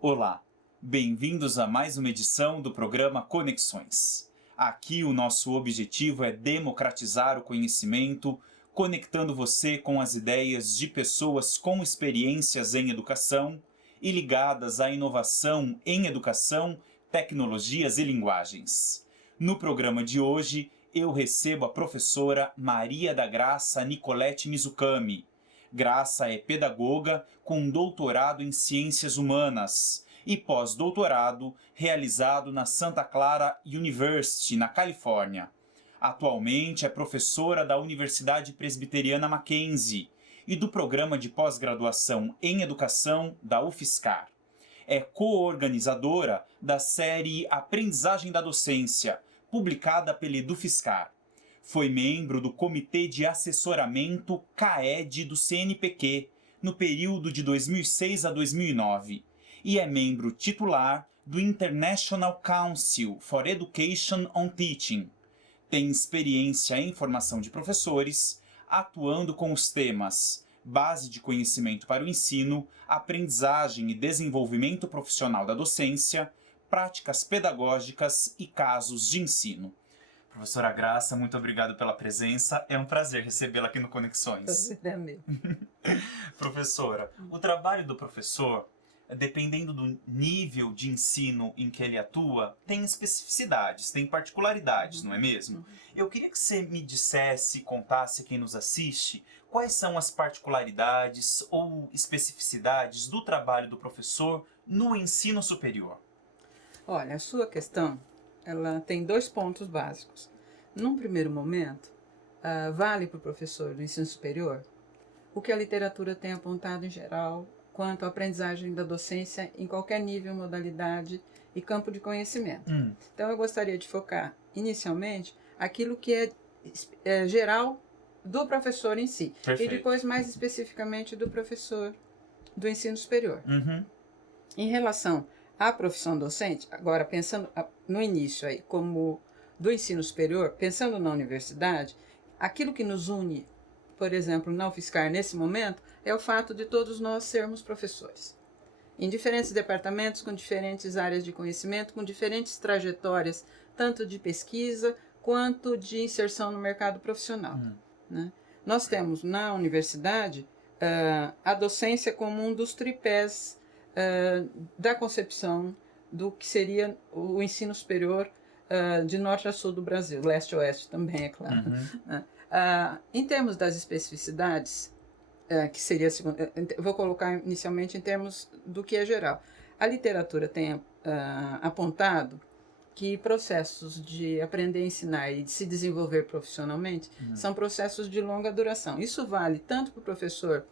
Olá, bem-vindos a mais uma edição do programa Conexões. Aqui o nosso objetivo é democratizar o conhecimento, conectando você com as ideias de pessoas com experiências em educação e ligadas à inovação em educação, tecnologias e linguagens. No programa de hoje, eu recebo a professora Maria da Graça Nicolete Mizukami. Graça é pedagoga com doutorado em Ciências Humanas e pós-doutorado realizado na Santa Clara University, na Califórnia. Atualmente é professora da Universidade Presbiteriana Mackenzie e do Programa de Pós-Graduação em Educação da UFSCar. É co-organizadora da série Aprendizagem da Docência, publicada pela EduFiscar. Foi membro do Comitê de Assessoramento CAED do CNPq, no período de 2006 a 2009, e é membro titular do International Council for Education on Teaching. Tem experiência em formação de professores, atuando com os temas Base de Conhecimento para o Ensino, Aprendizagem e Desenvolvimento Profissional da Docência, Práticas Pedagógicas e Casos de Ensino. Professora Graça, muito obrigado pela presença. É um prazer recebê-la aqui no Conexões. É mesmo. Professora, o trabalho do professor, dependendo do nível de ensino em que ele atua, tem especificidades, tem particularidades, não é mesmo? Eu queria que você me dissesse, contasse a quem nos assiste, quais são as particularidades ou especificidades do trabalho do professor no ensino superior. Olha, a sua questão, ela tem dois pontos básicos. Num primeiro momento, vale para o professor do ensino superior o que a literatura tem apontado em geral quanto à aprendizagem da docência em qualquer nível, modalidade e campo de conhecimento. Então eu gostaria de focar inicialmente aquilo que é geral do professor em si. Perfeito. E depois mais especificamente do professor do ensino superior. Em relação à profissão docente, agora pensando no início aí, como do ensino superior, pensando na universidade, aquilo que nos une, por exemplo, na UFSCar nesse momento, é o fato de todos nós sermos professores. Em diferentes departamentos, com diferentes áreas de conhecimento, com diferentes trajetórias, tanto de pesquisa quanto de inserção no mercado profissional. Né? Nós temos na universidade a docência como um dos tripés da concepção do que seria o ensino superior de norte a sul do Brasil, leste a oeste também, é claro. Em termos das especificidades, que seria vou colocar inicialmente em termos do que é geral. A literatura tem apontado que processos de aprender a ensinar e de se desenvolver profissionalmente são processos de longa duração. Isso vale tanto para o professor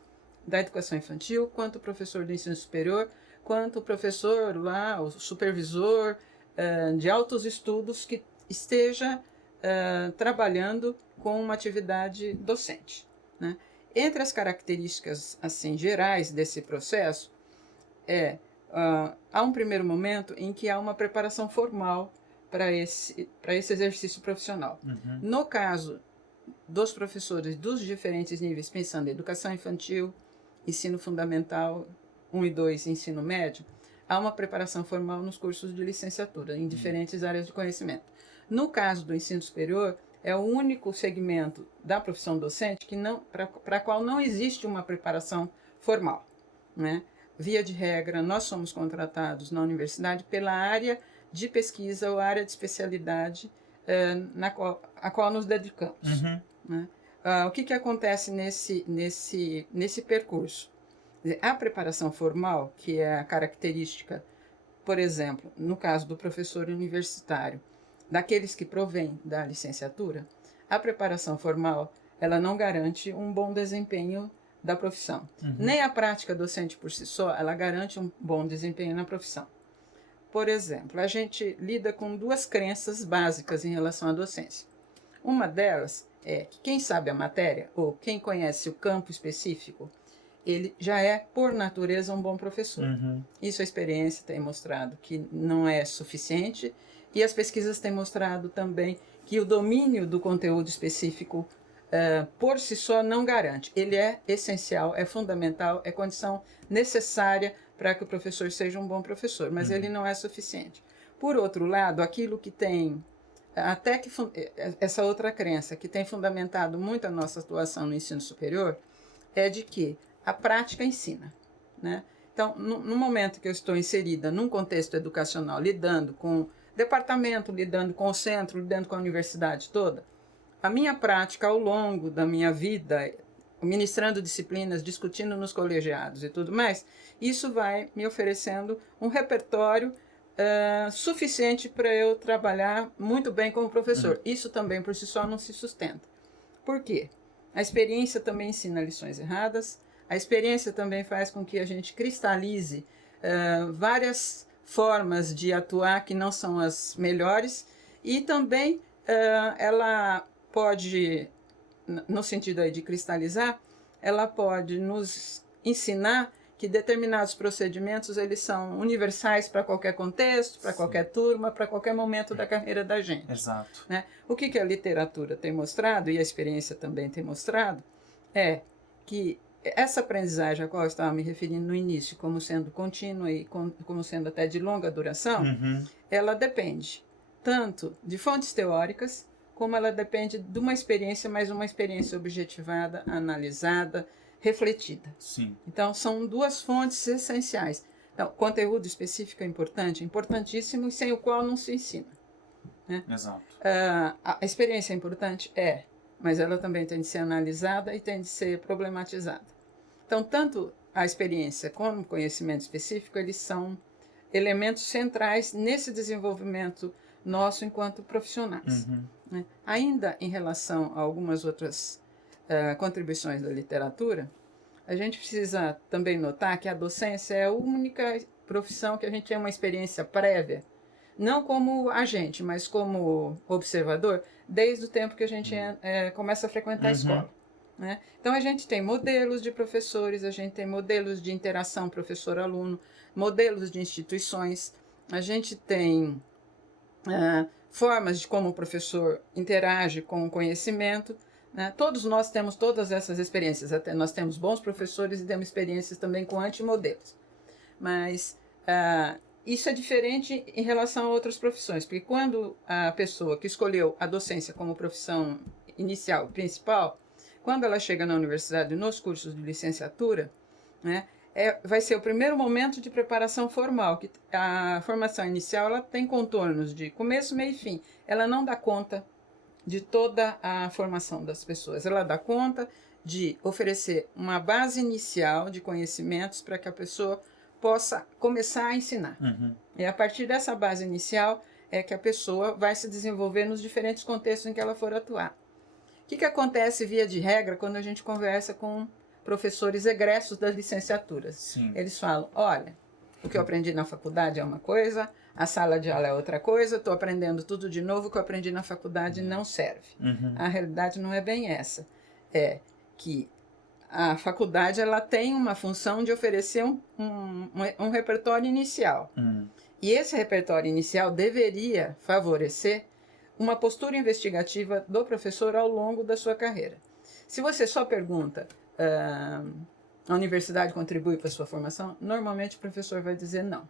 da educação infantil, quanto o professor do ensino superior, quanto o professor lá, o supervisor de altos estudos que esteja trabalhando com uma atividade docente. Né? Entre as características assim, gerais desse processo, há um primeiro momento em que há uma preparação formal para esse exercício profissional. No caso dos professores dos diferentes níveis, pensando em educação infantil, ensino fundamental 1 e 2, ensino médio, há uma preparação formal nos cursos de licenciatura, em diferentes áreas de conhecimento. No caso do ensino superior, é o único segmento da profissão docente para a qual não existe uma preparação formal. Né? Via de regra, nós somos contratados na universidade pela área de pesquisa ou área de especialidade a qual nos dedicamos. Né? O que acontece nesse percurso? A preparação formal, que é a característica, por exemplo, no caso do professor universitário, daqueles que provêm da licenciatura, a preparação formal ela não garante um bom desempenho da profissão. Nem a prática docente por si só, ela garante um bom desempenho na profissão. Por exemplo, a gente lida com duas crenças básicas em relação à docência. Uma delas é que quem sabe a matéria, ou quem conhece o campo específico, ele já é, por natureza, um bom professor. Isso a experiência tem mostrado que não é suficiente, e as pesquisas têm mostrado também que o domínio do conteúdo específico por si só não garante. Ele é essencial, é fundamental, é condição necessária para que o professor seja um bom professor, mas ele não é suficiente. Por outro lado, aquilo que tem, até que essa outra crença que tem fundamentado muito a nossa atuação no ensino superior, é de que a prática ensina, né? Então, no momento que eu estou inserida num contexto educacional, lidando com o departamento, lidando com o centro, lidando com a universidade toda, a minha prática ao longo da minha vida, ministrando disciplinas, discutindo nos colegiados e tudo mais, isso vai me oferecendo um repertório suficiente para eu trabalhar muito bem como professor. Isso também por si só não se sustenta. Por quê? A experiência também ensina lições erradas, a experiência também faz com que a gente cristalize várias formas de atuar que não são as melhores, e também ela pode, no sentido aí de cristalizar, ela pode nos ensinar que determinados procedimentos eles são universais para qualquer contexto, para qualquer turma, para qualquer momento da carreira da gente. Exato. Né? O que a literatura tem mostrado, e a experiência também tem mostrado, é que essa aprendizagem a qual eu estava me referindo no início, como sendo contínua e como sendo até de longa duração, ela depende tanto de fontes teóricas, como ela depende de uma experiência, mas uma experiência objetivada, analisada, refletida. Sim. Então, são duas fontes essenciais. Então, conteúdo específico é importante, importantíssimo, e sem o qual não se ensina. Né? Exato. A experiência é importante? É, mas ela também tem de ser analisada e tem de ser problematizada. Então, tanto a experiência como o conhecimento específico, eles são elementos centrais nesse desenvolvimento nosso enquanto profissionais. Né? Ainda em relação a algumas outras contribuições da literatura, a gente precisa também notar que a docência é a única profissão que a gente tem uma experiência prévia, não como agente, mas como observador, desde o tempo que a gente começa a frequentar a escola. Né? Então, a gente tem modelos de professores, a gente tem modelos de interação professor-aluno, modelos de instituições, a gente tem formas de como o professor interage com o conhecimento. Né? Todos nós temos todas essas experiências, até nós temos bons professores e temos experiências também com antimodelos. Mas isso é diferente em relação a outras profissões, porque quando a pessoa que escolheu a docência como profissão inicial, principal, quando ela chega na universidade, nos cursos de licenciatura, né, vai ser o primeiro momento de preparação formal, que a formação inicial ela tem contornos de começo, meio e fim. Ela não dá conta de toda a formação das pessoas. Ela dá conta de oferecer uma base inicial de conhecimentos para que a pessoa possa começar a ensinar. E a partir dessa base inicial é que a pessoa vai se desenvolver nos diferentes contextos em que ela for atuar. O que acontece, via de regra, quando a gente conversa com professores egressos das licenciaturas? Sim. Eles falam, olha, o que eu aprendi na faculdade é uma coisa, a sala de aula é outra coisa, estou aprendendo tudo de novo, o que eu aprendi na faculdade não serve. A realidade não é bem essa. É que a faculdade ela tem uma função de oferecer um repertório inicial. E esse repertório inicial deveria favorecer uma postura investigativa do professor ao longo da sua carreira. Se você só pergunta, a universidade contribui para a sua formação, normalmente o professor vai dizer não.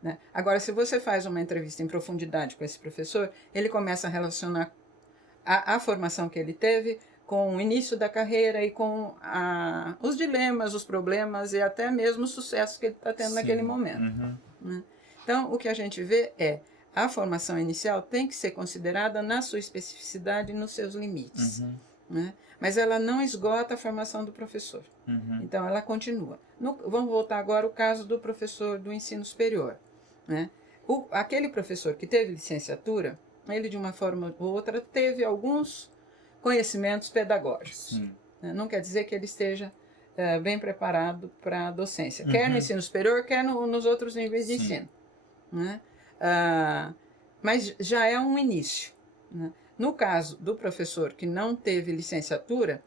Né? Agora, se você faz uma entrevista em profundidade com esse professor, ele começa a relacionar a formação que ele teve com o início da carreira e com os dilemas, os problemas e até mesmo o sucesso que ele está tendo naquele momento. Né? Então, o que a gente vê é a formação inicial tem que ser considerada na sua especificidade e nos seus limites. Né? Mas ela não esgota a formação do professor. Então, ela continua. Vamos voltar agora ao caso do professor do ensino superior. Né? Aquele professor que teve licenciatura, ele de uma forma ou outra teve alguns conhecimentos pedagógicos. Né? Não quer dizer que ele esteja bem preparado para a docência, quer no ensino superior, quer nos outros níveis de ensino. Né? Mas já é um início. Né? No caso do professor que não teve licenciatura,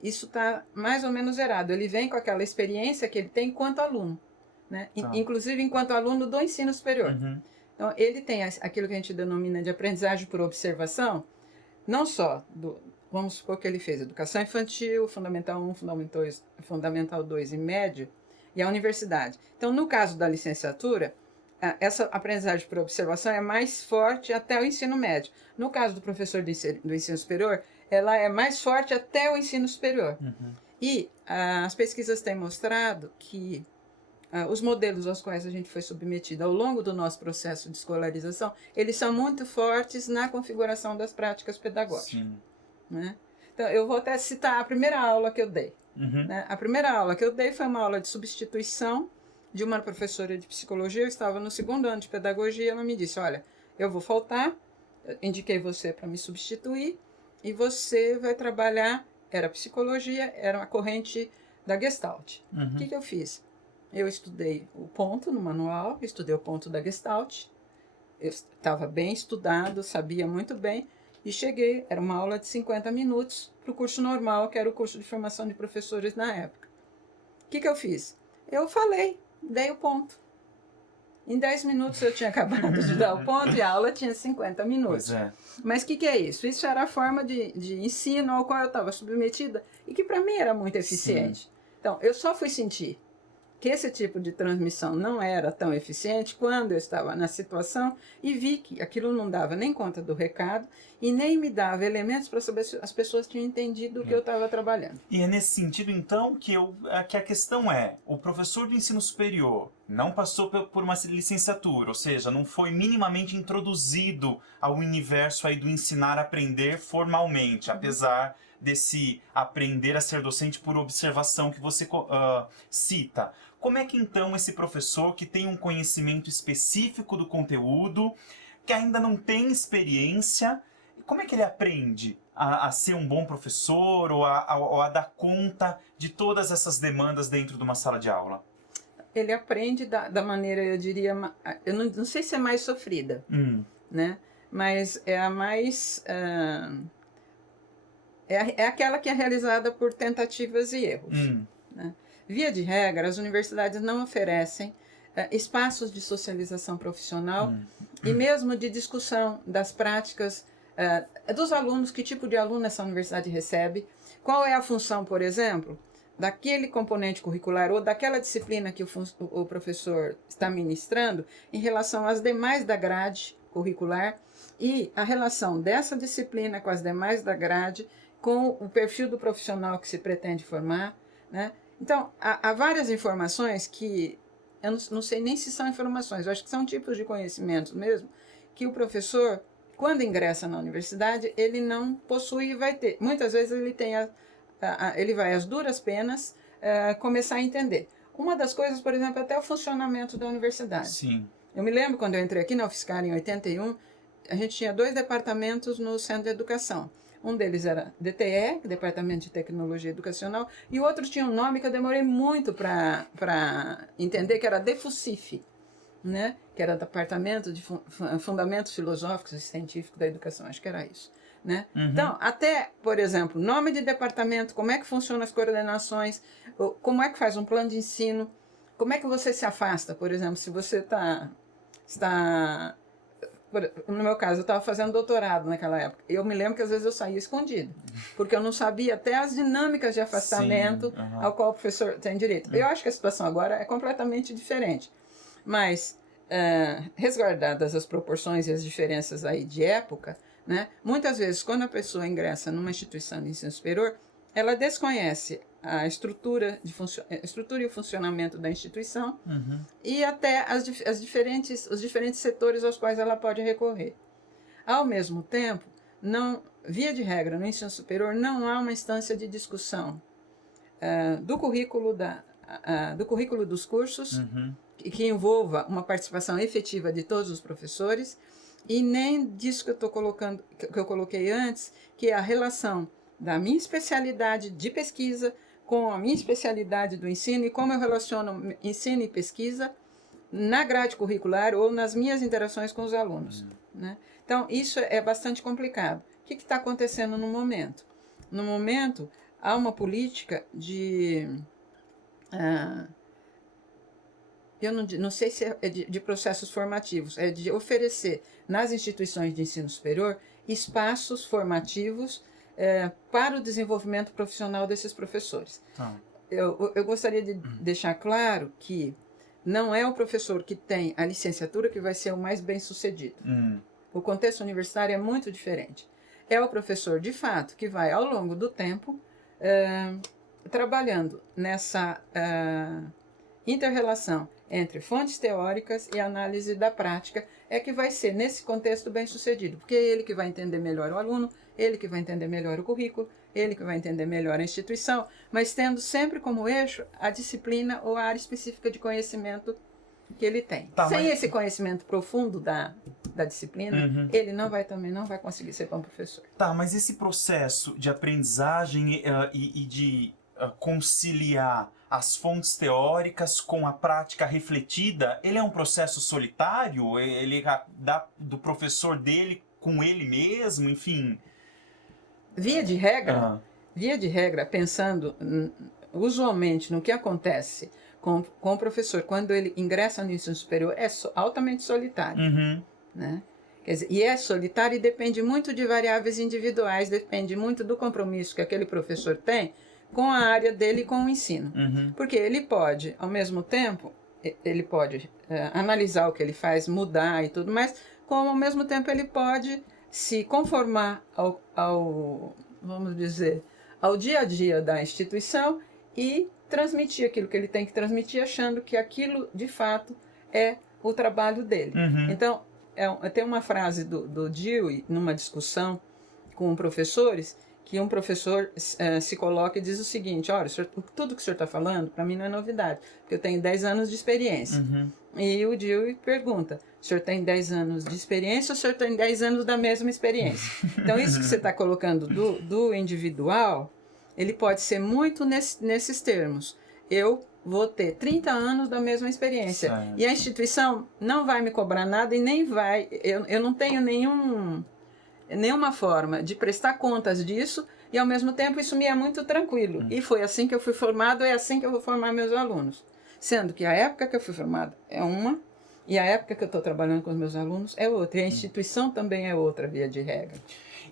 isso está mais ou menos zerado. Ele vem com aquela experiência que ele tem enquanto aluno, né? Inclusive enquanto aluno do ensino superior. Então, ele tem aquilo que a gente denomina de aprendizagem por observação, não só vamos supor que ele fez educação infantil, Fundamental 1, Fundamental 2 e médio, e a universidade. Então, no caso da licenciatura, essa aprendizagem por observação é mais forte até o ensino médio. No caso do professor do ensino superior, ela é mais forte até o ensino superior. E as pesquisas têm mostrado que os modelos aos quais a gente foi submetido ao longo do nosso processo de escolarização, eles são muito fortes na configuração das práticas pedagógicas. Né? Então, eu vou até citar a primeira aula que eu dei. Né? A primeira aula que eu dei foi uma aula de substituição de uma professora de psicologia. Eu estava no 2º ano de pedagogia, ela me disse, olha, eu vou faltar, indiquei você para me substituir, e você vai trabalhar, era psicologia, era uma corrente da Gestalt. O que eu fiz? Eu estudei o ponto no manual, estudei o ponto da Gestalt, eu estava bem estudado, sabia muito bem, e cheguei, era uma aula de 50 minutos, para o curso normal, que era o curso de formação de professores na época. O que eu fiz? Eu falei, dei o ponto. Em 10 minutos eu tinha acabado de dar o ponto e a aula tinha 50 minutos. Mas o que é isso? Isso era a forma de ensino ao qual eu estava submetida e que para mim era muito eficiente. Sim. Então, eu só fui sentir que esse tipo de transmissão não era tão eficiente quando eu estava na situação e vi que aquilo não dava nem conta do recado e nem me dava elementos para saber se as pessoas tinham entendido o que eu estava trabalhando. E é nesse sentido, então, que a questão é, o professor do ensino superior não passou por uma licenciatura, ou seja, não foi minimamente introduzido ao universo aí do ensinar a aprender formalmente, apesar desse aprender a ser docente por observação que você cita. Como é que então esse professor que tem um conhecimento específico do conteúdo, que ainda não tem experiência, como é que ele aprende a ser um bom professor ou a dar conta de todas essas demandas dentro de uma sala de aula? Ele aprende da maneira, eu diria, eu não sei se é mais sofrida, né? Mas é a mais... É aquela que é realizada por tentativas e erros. Né? Via de regra, as universidades não oferecem espaços de socialização profissional e mesmo de discussão das práticas dos alunos, que tipo de aluno essa universidade recebe, qual é a função, por exemplo, daquele componente curricular ou daquela disciplina que o professor está ministrando em relação às demais da grade curricular e a relação dessa disciplina com as demais da grade com o perfil do profissional que se pretende formar, né? Então, há várias informações que, eu não sei nem se são informações, eu acho que são tipos de conhecimentos mesmo, que o professor, quando ingressa na universidade, ele não possui e vai ter. Muitas vezes ele tem ele vai às duras penas começar a entender. Uma das coisas, por exemplo, é até o funcionamento da universidade. Sim. Eu me lembro quando eu entrei aqui na UFSCar em 81, a gente tinha 2 departamentos no Centro de Educação. Um deles era DTE, Departamento de Tecnologia Educacional, e o outro tinha um nome que eu demorei muito para entender, que era DEFUCIF, né? Que era Departamento de Fundamentos Filosóficos e Científicos da Educação, acho que era isso. Né? Então, até, por exemplo, nome de departamento, como é que funcionam as coordenações, como é que faz um plano de ensino, como é que você se afasta, por exemplo, se você está... No meu caso, eu estava fazendo doutorado naquela época. Eu me lembro que às vezes eu saía escondido, porque eu não sabia até as dinâmicas de afastamento ao qual o professor tem direito. Eu acho que a situação agora é completamente diferente, mas resguardadas as proporções e as diferenças aí de época, né, muitas vezes quando a pessoa ingressa numa instituição de ensino superior, ela desconhece a estrutura e o funcionamento da instituição e até os diferentes setores aos quais ela pode recorrer. Ao mesmo tempo, via de regra, no ensino superior, não há uma instância de discussão do currículo dos cursos que envolva uma participação efetiva de todos os professores e nem disso que eu coloquei antes, que é a relação da minha especialidade de pesquisa com a minha especialidade do ensino e como eu relaciono ensino e pesquisa na grade curricular ou nas minhas interações com os alunos. Né? Então, isso é bastante complicado. O que está acontecendo no momento? No momento, há uma política de... eu não sei se é de processos formativos, é de oferecer nas instituições de ensino superior espaços formativos para o desenvolvimento profissional desses professores. eu gostaria de deixar claro que não é o professor que tem a licenciatura que vai ser o mais bem-sucedido. O contexto universitário é muito diferente. É o professor, de fato, que vai, ao longo do tempo, trabalhando nessa inter-relação entre fontes teóricas e análise da prática, é que vai ser, nesse contexto, bem-sucedido. Porque é ele que vai entender melhor o aluno, ele que vai entender melhor o currículo, ele que vai entender melhor a instituição, mas tendo sempre como eixo a disciplina ou a área específica de conhecimento que ele tem. Sem esse conhecimento profundo da disciplina, ele também não vai conseguir ser bom professor. Tá, mas esse processo de aprendizagem e de conciliar as fontes teóricas com a prática refletida, ele é um processo solitário? Ele dá do professor dele com ele mesmo, enfim... Via de regra, pensando usualmente no que acontece com o professor quando ele ingressa no ensino superior, é altamente solitário. Né? Quer dizer, e é solitário e depende muito de variáveis individuais, depende muito do compromisso que aquele professor tem com a área dele e com o ensino. Porque ele pode, ao mesmo tempo, ele pode analisar o que ele faz, mudar e tudo mais, como ao mesmo tempo ele pode se conformar vamos dizer, ao dia a dia da instituição e transmitir aquilo que ele tem que transmitir, achando que aquilo, de fato, é o trabalho dele. Então, tem uma frase do Dewey, numa discussão com professores, que um professor se coloca e diz o seguinte: olha, senhor, tudo que o senhor está falando, para mim não é novidade, porque eu tenho 10 anos de experiência. E o Dewey pergunta: o senhor tem 10 anos de experiência ou o senhor tem 10 anos da mesma experiência? Então, isso que você está colocando do individual, ele pode ser muito nesses termos. Eu vou ter 30 anos da mesma experiência. Certo. E a instituição não vai me cobrar nada e nem vai... Eu não tenho nenhuma forma de prestar contas disso e, ao mesmo tempo, isso me é muito tranquilo. E foi assim que eu fui formado, é assim que eu vou formar meus alunos. Sendo que a época que eu fui formado é uma e a época que eu estou trabalhando com os meus alunos é outra. E a instituição também é outra, via de regra.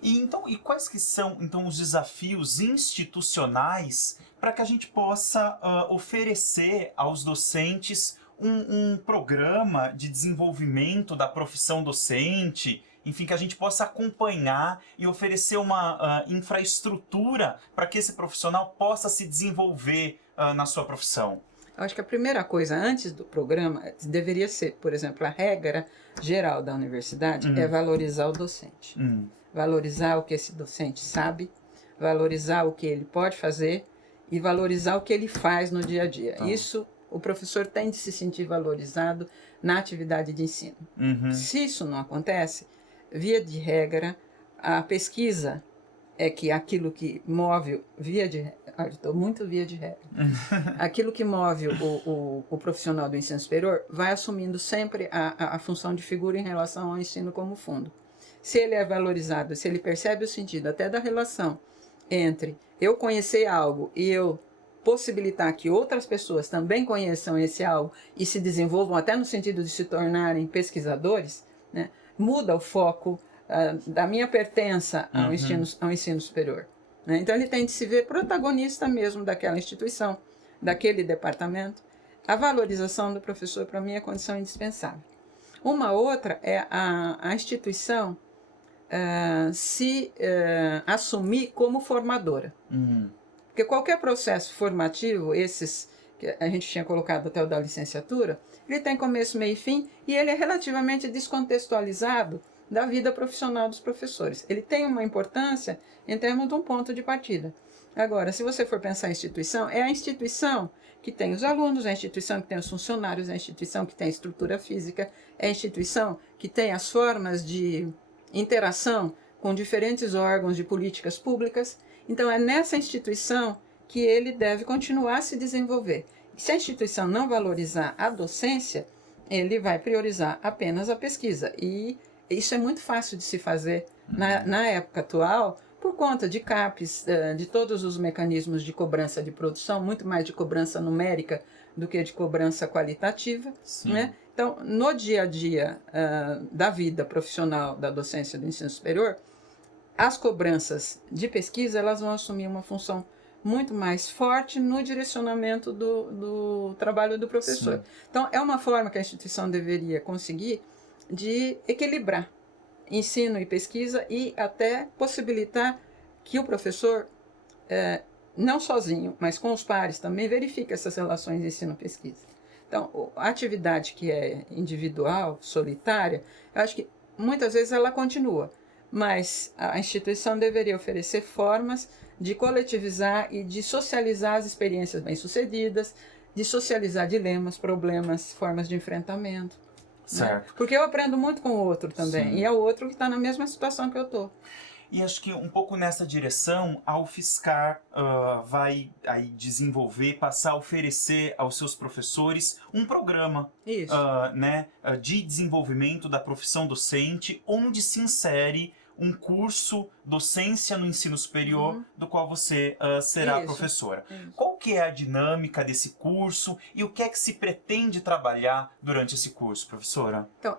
E quais que são, então, os desafios institucionais para que a gente possa oferecer aos docentes um programa de desenvolvimento da profissão docente, enfim, que a gente possa acompanhar e oferecer uma infraestrutura para que esse profissional possa se desenvolver na sua profissão? Eu acho que a primeira coisa, antes do programa, deveria ser, por exemplo, a regra geral da universidade é valorizar o docente. Valorizar o que esse docente sabe, valorizar o que ele pode fazer e valorizar o que ele faz no dia a dia. Isso, o professor tem de se sentir valorizado na atividade de ensino. Se isso não acontece, via de regra, a pesquisa é que aquilo que move, estou muito via de regra, aquilo que move o profissional do ensino superior vai assumindo sempre a função de figura em relação ao ensino como fundo. Se ele é valorizado, se ele percebe o sentido até da relação entre eu conhecer algo e eu possibilitar que outras pessoas também conheçam esse algo e se desenvolvam até no sentido de se tornarem pesquisadores, né, muda o foco da minha pertença ao ensino superior. Né? Então ele tem de se ver protagonista mesmo daquela instituição, daquele departamento. A valorização do professor, para mim, é condição indispensável. Uma outra é a instituição se assumir como formadora. Porque qualquer processo formativo, esses que a gente tinha colocado até o da licenciatura, ele tem começo, meio e fim, e ele é relativamente descontextualizado da vida profissional dos professores. Ele tem uma importância em termos de um ponto de partida. Agora, se você for pensar em instituição, é a instituição que tem os alunos, é a instituição que tem os funcionários, é a instituição que tem a estrutura física, é a instituição que tem as formas de interação com diferentes órgãos de políticas públicas. Então, é nessa instituição que ele deve continuar a se desenvolver. E se a instituição não valorizar a docência, ele vai priorizar apenas a pesquisa. E isso é muito fácil de se fazer na época atual, por conta de CAPES, de todos os mecanismos de cobrança de produção, muito mais de cobrança numérica do que de cobrança qualitativa. Né? Então, no dia a dia da vida profissional da docência do ensino superior, as cobranças de pesquisa elas vão assumir uma função muito mais forte no direcionamento do trabalho do professor. Sim. Então, é uma forma que a instituição deveria conseguir de equilibrar ensino e pesquisa e até possibilitar que o professor, não sozinho, mas com os pares também, verifique essas relações de ensino-pesquisa. Então, a atividade que é individual, solitária, eu acho que muitas vezes ela continua, mas a instituição deveria oferecer formas de coletivizar e de socializar as experiências bem-sucedidas, de socializar dilemas, problemas, formas de enfrentamento. Certo. Né? Porque eu aprendo muito com o outro também, Sim. E é o outro que está na mesma situação que eu estou. E acho que um pouco nessa direção, a UFSCar vai aí desenvolver, passar a oferecer aos seus professores um programa né, de desenvolvimento da profissão docente, onde se insere um curso docência no ensino superior, do qual você será professora. Qual que é a dinâmica desse curso e o que é que se pretende trabalhar durante esse curso, professora? Então,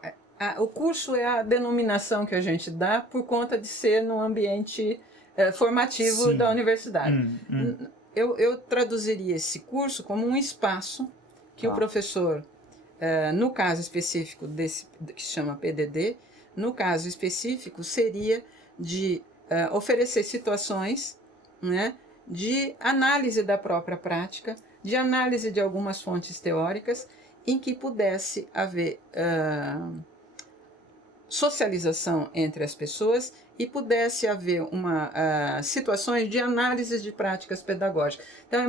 o curso é a denominação que a gente dá por conta de ser no ambiente formativo Sim. da universidade. Eu traduziria esse curso como um espaço que o professor, no caso específico desse que se chama PDD, no caso específico seria de oferecer situações, né, de análise da própria prática, de análise de algumas fontes teóricas, em que pudesse haver socialização entre as pessoas e pudesse haver situações de análise de práticas pedagógicas. Então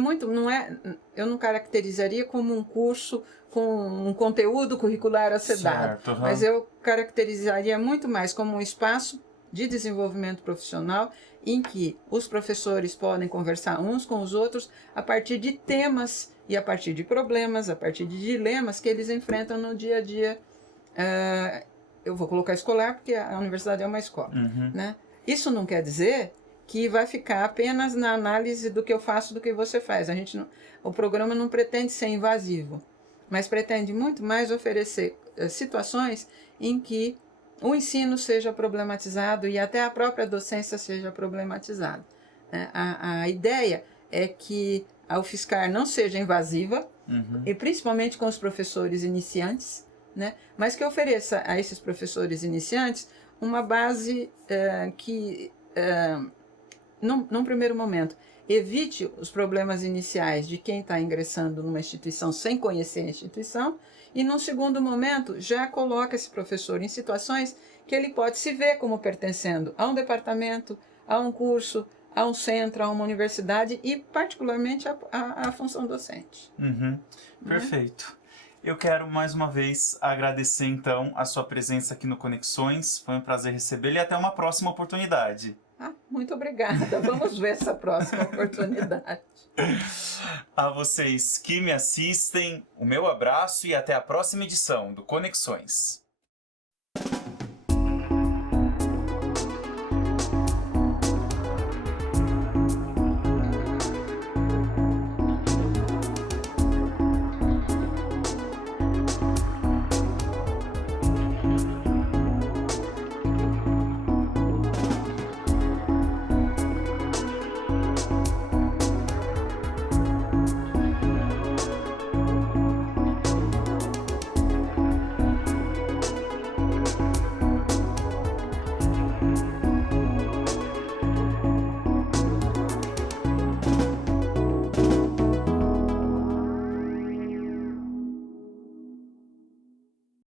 eu não caracterizaria como um curso com um conteúdo curricular a ser dado, mas eu caracterizaria muito mais como um espaço de desenvolvimento profissional em que os professores podem conversar uns com os outros a partir de temas e a partir de problemas, a partir de dilemas que eles enfrentam no dia a dia. Eu vou colocar escolar porque a universidade é uma escola. Né? Isso não quer dizer que vai ficar apenas na análise do que eu faço, do que você faz. O programa não pretende ser invasivo, mas pretende muito mais oferecer situações em que o ensino seja problematizado e até a própria docência seja problematizada. A ideia é que a UFSCar não seja invasiva, e principalmente com os professores iniciantes, né? Mas que ofereça a esses professores iniciantes uma base que, num primeiro momento, evite os problemas iniciais de quem está ingressando numa instituição sem conhecer a instituição e, num segundo momento, já coloca esse professor em situações que ele pode se ver como pertencendo a um departamento, a um curso, a um centro, a uma universidade e, particularmente, a função docente. Perfeito. Eu quero, mais uma vez, agradecer, então, a sua presença aqui no Conexões. Foi um prazer recebê-lo e até uma próxima oportunidade. Muito obrigada. Vamos ver essa próxima oportunidade. A vocês que me assistem, o meu abraço e até a próxima edição do Conexões.